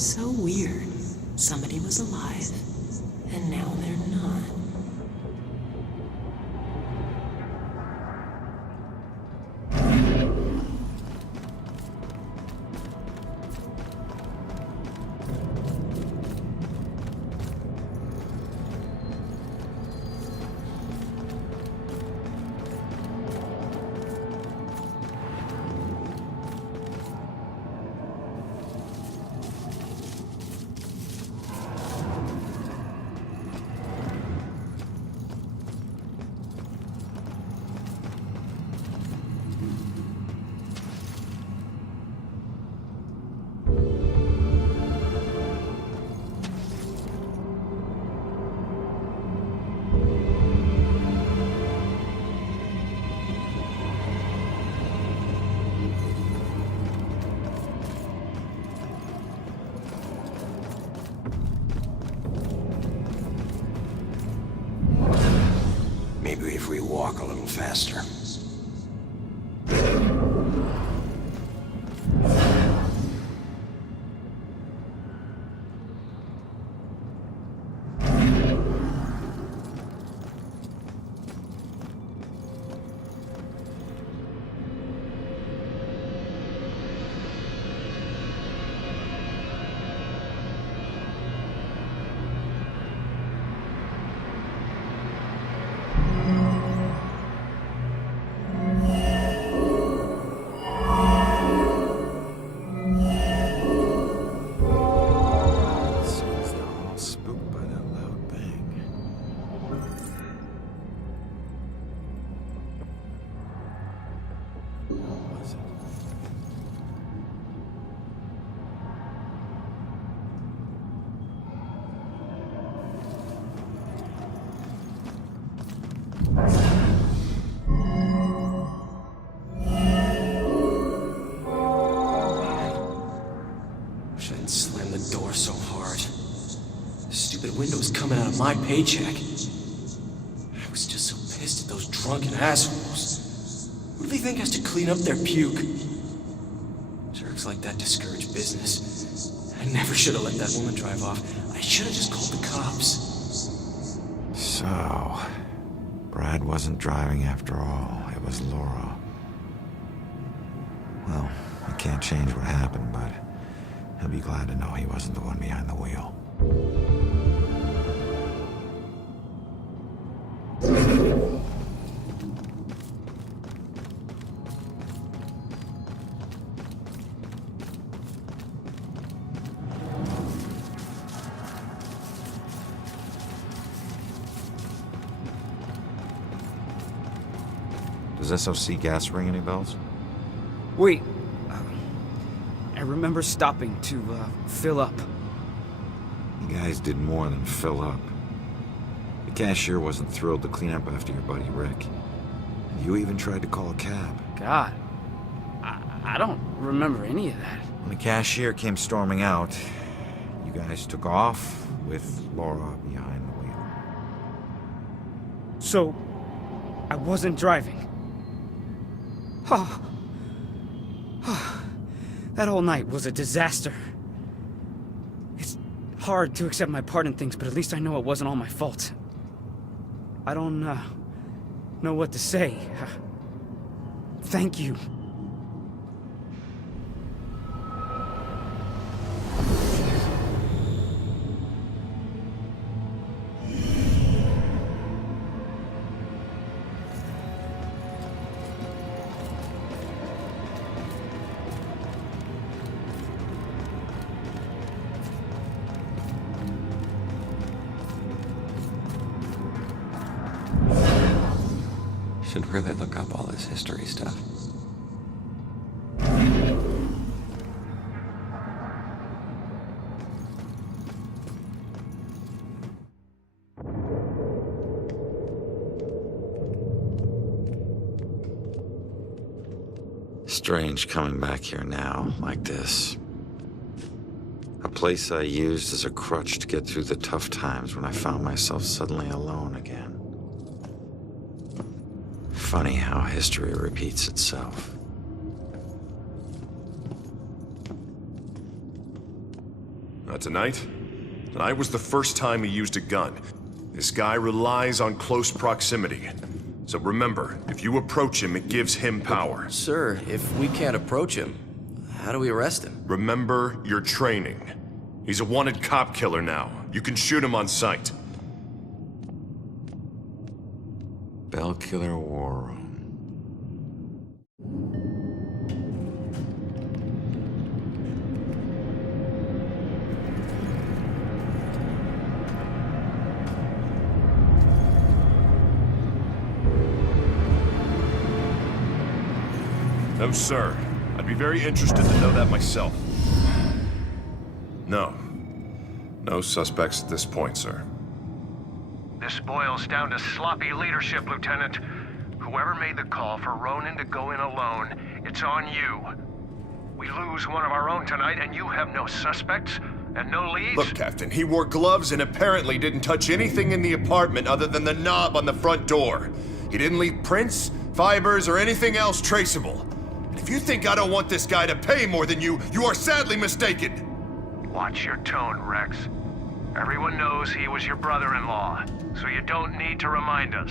So weird. Somebody was alive, and now they're not. Maybe if we walk a little faster. Windows coming out of my paycheck. I was just so pissed at those drunken assholes. Who do they think has to clean up their puke? Jerks like that discourage business. I never should have let that woman drive off. I should have just called the cops. So, Brad wasn't driving after all. It was Laura. Well, I can't change what happened, but he'll be glad to know he wasn't the one behind the wheel. Does SOC gas ring any bells? Wait. I remember stopping to, fill up. You guys did more than fill up. The cashier wasn't thrilled to clean up after your buddy Rick. You even tried to call a cab. God. I don't remember any of that. When the cashier came storming out, you guys took off with Laura behind the wheel. So, I wasn't driving. That whole night was a disaster. It's hard to accept my part in things, but at least I know it wasn't all my fault. I don't know what to say. Thank you. Should really look up all this history stuff. Strange coming back here now, like this. A place I used as a crutch to get through the tough times when I found myself suddenly alone again. Funny how history repeats itself. Not tonight. Tonight was the first time he used a gun. This guy relies on close proximity. So remember, if you approach him, it gives him power. Sir, if we can't approach him, how do we arrest him? Remember your training. He's a wanted cop killer now. You can shoot him on sight. Bellkiller War Room. No, sir. I'd be very interested to know that myself. No. No suspects at this point, sir. This boils down to sloppy leadership, Lieutenant. Whoever made the call for Ronan to go in alone, it's on you. We lose one of our own tonight, and you have no suspects and no leads? Look, Captain, he wore gloves and apparently didn't touch anything in the apartment other than the knob on the front door. He didn't leave prints, fibers, or anything else traceable. If you think I don't want this guy to pay more than you, you are sadly mistaken. Watch your tone, Rex. Everyone knows he was your brother-in-law, so you don't need to remind us.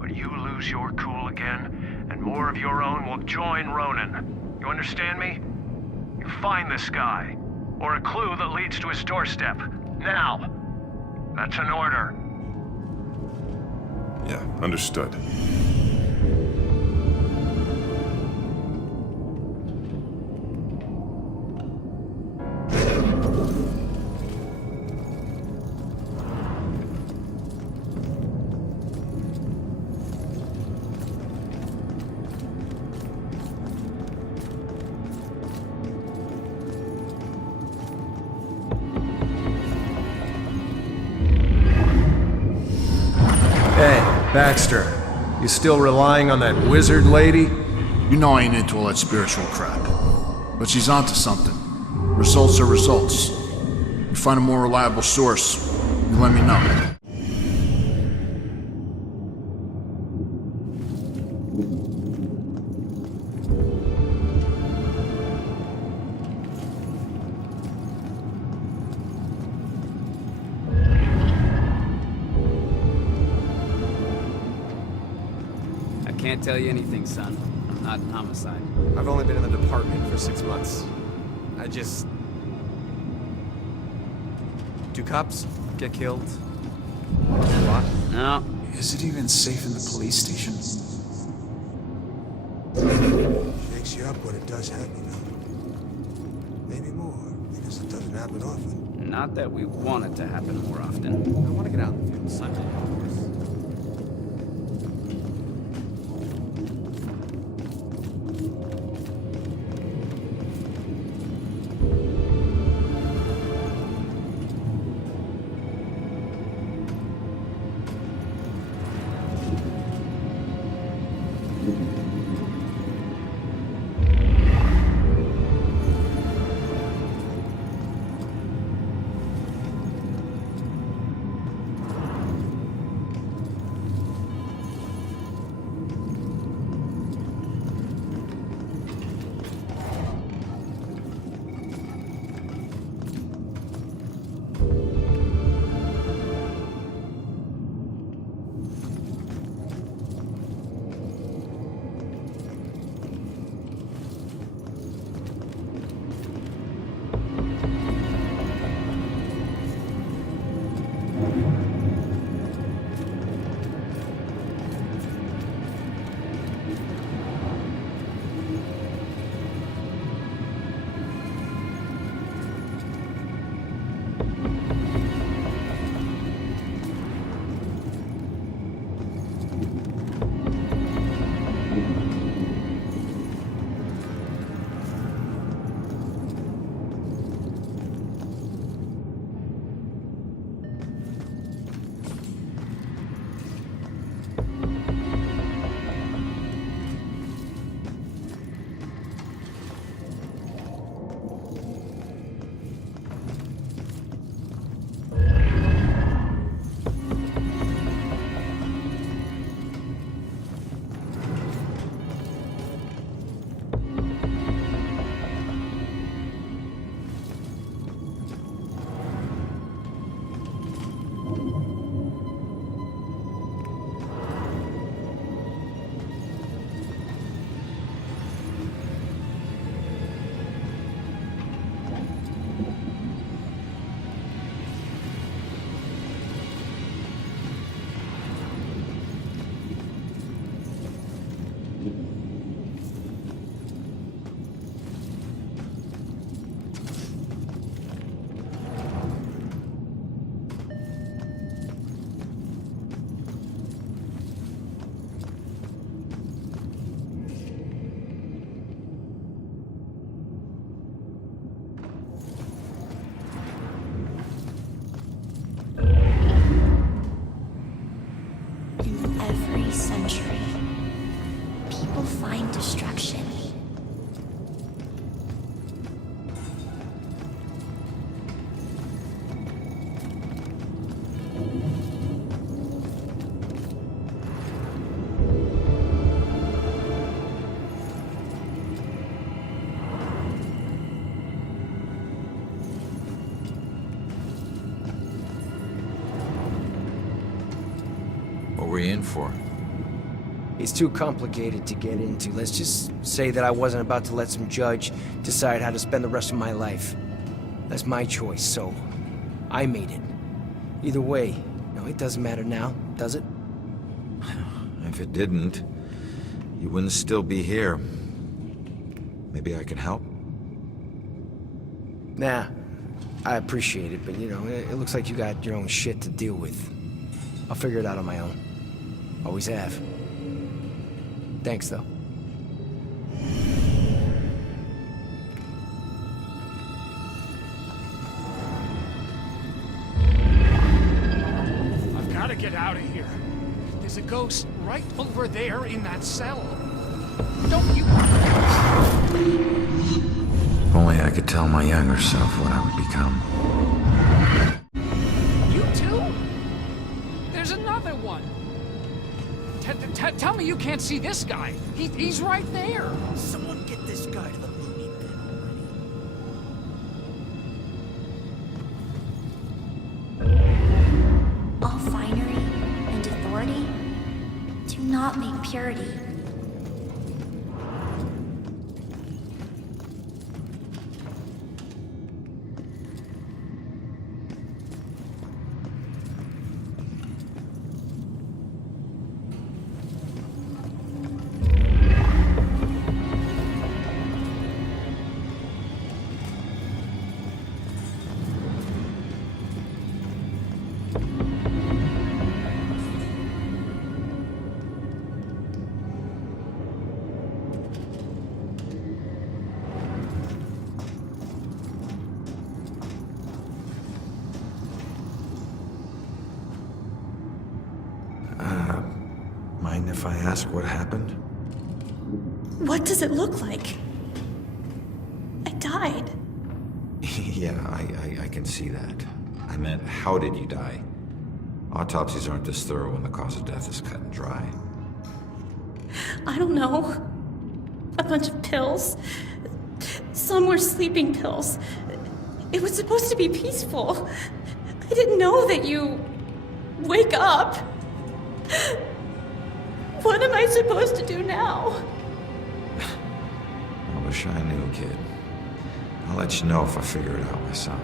But you lose your cool again, and more of your own will join Ronan. You understand me? You find this guy, or a clue that leads to his doorstep. Now! That's an order. Yeah, understood. Hey, Baxter, you still relying on that wizard lady? You know I ain't into all that spiritual crap. But she's onto something. Results are results. You find a more reliable source, you let me know. I can't tell you anything, son. I'm not homicide. I've only been in the department for 6 months. Do cops get killed? A lot? No. Is it even safe in the police station? Shakes you up when it does happen, you know. Maybe more, because it doesn't happen often. Not that we want it to happen more often. I want to get out in the field. Sunday, of course. In every century, people find destruction. What were you in for? It's too complicated to get into. Let's just say that I wasn't about to let some judge decide how to spend the rest of my life. That's my choice, so I made it. Either way, no, it doesn't matter now, does it? If it didn't, you wouldn't still be here. Maybe I can help? Nah, I appreciate it, but you know, it looks like you got your own shit to deal with. I'll figure it out on my own. Always have. Thanks, though. I've got to get out of here. There's a ghost right over there in that cell. Don't you... If only I could tell my younger self what I would become. You too? There's another one. Tell me you can't see this guy. He's right there. Someone get this guy to the loony bin already. All finery and authority do not make purity. Mind if I ask what happened? What does it look like? I died. Yeah, I can see that. I meant, how did you die? Autopsies aren't this thorough when the cause of death is cut and dry. I don't know. A bunch of pills. Some were sleeping pills. It was supposed to be peaceful. I didn't know that you wake up. What am I supposed to do now? I wish I knew, kid. I'll let you know if I figure it out myself.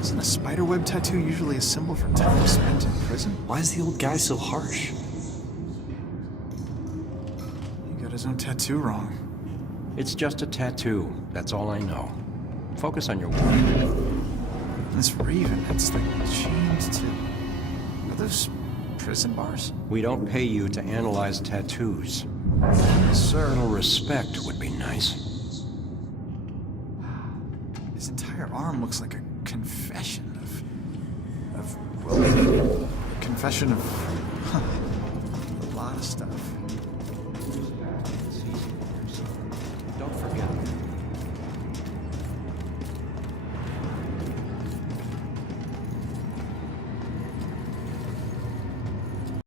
Isn't a spiderweb tattoo usually a symbol for time spent in prison? Why is the old guy so harsh? He got his own tattoo wrong. It's just a tattoo. That's all I know. Focus on your work. This Raven, it's like chained to... Are those prison bars? We don't pay you to analyze tattoos. Sir. A little respect would be nice. His entire arm looks like a confession of well, a confession of a lot of stuff. Don't forget